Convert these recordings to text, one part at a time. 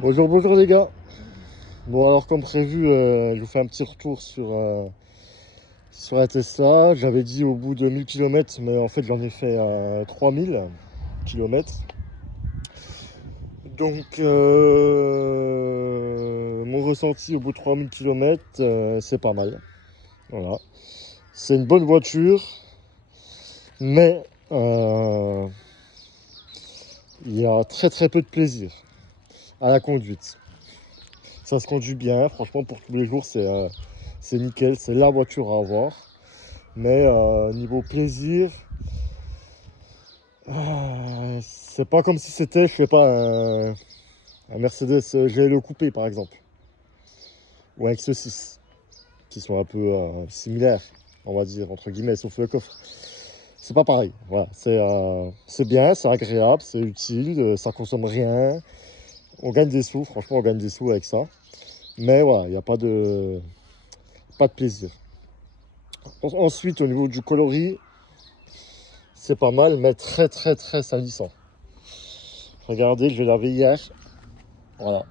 Bonjour, bonjour les gars. Bon alors comme prévu, je vous fais un petit retour sur la Tesla. J'avais dit au bout de 1000 km, mais en fait j'en ai fait 3000 km. Donc mon ressenti au bout de 3000 km, c'est pas mal. Voilà. C'est une bonne voiture, mais il y a très très peu de plaisir à la conduite. Ça se conduit bien, franchement pour tous les jours c'est nickel, c'est la voiture à avoir. Mais niveau plaisir, c'est pas comme si c'était, je sais pas, un Mercedes GLE coupé par exemple, ou un X6, qui sont un peu similaires, on va dire, entre guillemets, sauf le coffre. C'est pas pareil, voilà, c'est bien, c'est agréable, c'est utile, ça consomme rien, on gagne des sous, franchement on gagne des sous avec ça, mais voilà, il n'y a pas de plaisir. Ensuite, au niveau du coloris, c'est pas mal, mais très très très salissant. Regardez, je l'ai lavé hier. Voilà,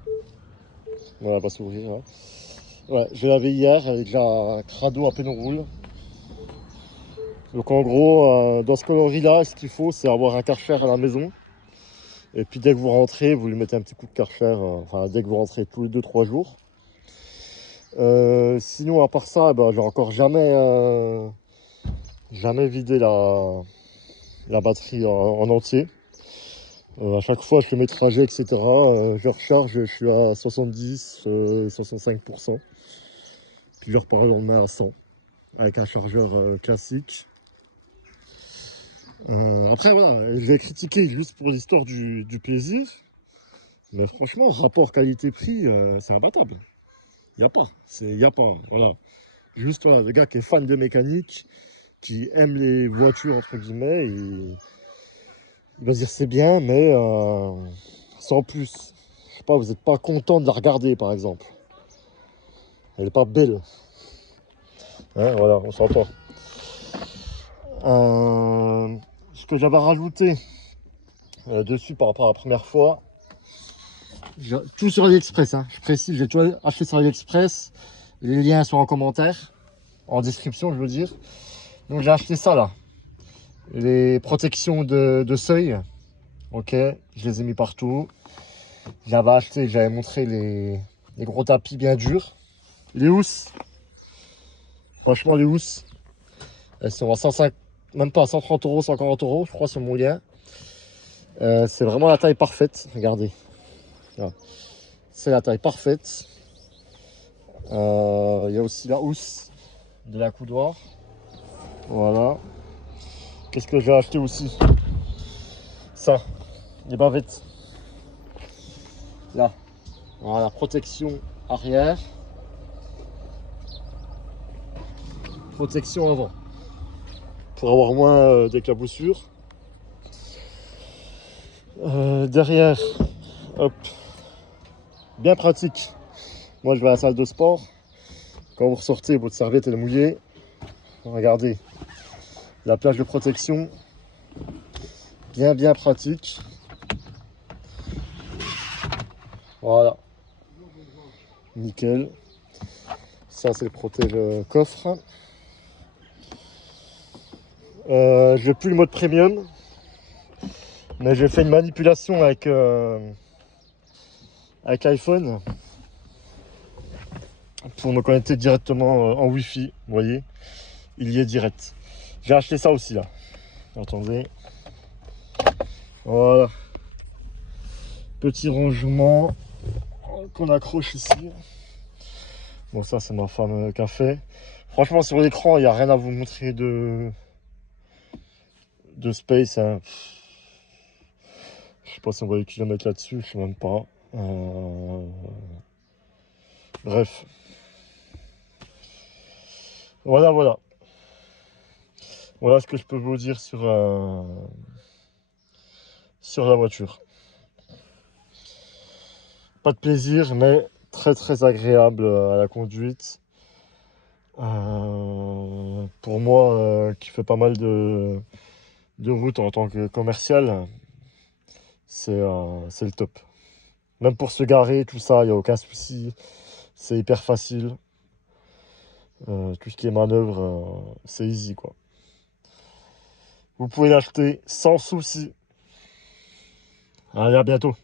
on va pas s'ouvrir. Hein. Ouais, je l'ai lavé hier avec la crado à peine roule. Donc en gros, dans ce coloris-là, ce qu'il faut, c'est avoir un Karcher à la maison. Et puis dès que vous rentrez, vous lui mettez un petit coup de Karcher. Enfin, dès que vous rentrez tous les 2-3 jours. Sinon, à part ça, ben, j'ai encore jamais vidé la batterie en entier. À chaque fois, je fais mes trajets, etc. Je recharge, je suis à 70, 65%. Puis je repars le lendemain à 100 avec un chargeur classique. Après, voilà, je l'ai critiqué juste pour l'histoire du plaisir. Mais franchement, rapport qualité-prix, c'est imbattable. Il n'y a pas. Il n'y a pas. Voilà. Juste, voilà, le gars qui est fan de mécanique, qui aime les voitures, entre guillemets, il va dire c'est bien, mais sans plus. Je sais pas, vous n'êtes pas content de la regarder, par exemple. Elle n'est pas belle. Hein, voilà, on s'entend. Ce que j'avais rajouté dessus par rapport à la première fois, tout sur AliExpress, hein. Je précise, j'ai tout acheté sur AliExpress. Les liens sont en commentaire, en description, je veux dire. Donc j'ai acheté ça là. Les protections de seuil. Ok, je les ai mis partout. J'avais acheté, j'avais montré les gros tapis bien durs. Les housses, franchement les housses, elles sont à 105, même pas à 130 euros, 140 euros, je crois, sur mon lien. C'est vraiment la taille parfaite, regardez. C'est la taille parfaite. Il y a aussi la housse de la coudoir. Voilà. Qu'est-ce que j'ai acheté aussi? Ça, les bavettes. Là. Voilà, protection arrière. Protection avant. Pour avoir moins d'éclaboussures. Derrière, hop, bien pratique. Moi, je vais à la salle de sport. Quand vous ressortez, votre serviette elle est mouillée. Regardez, la plage de protection, bien pratique. Voilà, nickel. Ça, c'est le protège-coffre. J'ai plus le mode premium, mais j'ai fait une manipulation avec l'iPhone pour me connecter directement en Wi-Fi. Vous voyez, il y est direct. J'ai acheté ça aussi là. Attendez. Voilà. Petit rangement qu'on accroche ici. Bon, ça, c'est ma femme qui a fait. Franchement, sur l'écran, il n'y a rien à vous montrer de space. Hein. Je sais pas si on voit les kilomètres là-dessus, je sais même pas. Bref. Voilà. Voilà ce que je peux vous dire sur la voiture. Pas de plaisir, mais très agréable à la conduite. Pour moi, qui fait pas mal de route en tant que commercial, c'est le top. Même pour se garer, tout ça, il n'y a aucun souci. C'est hyper facile. Tout ce qui est manœuvre, c'est easy, quoi. Vous pouvez l'acheter sans souci. Allez, à bientôt.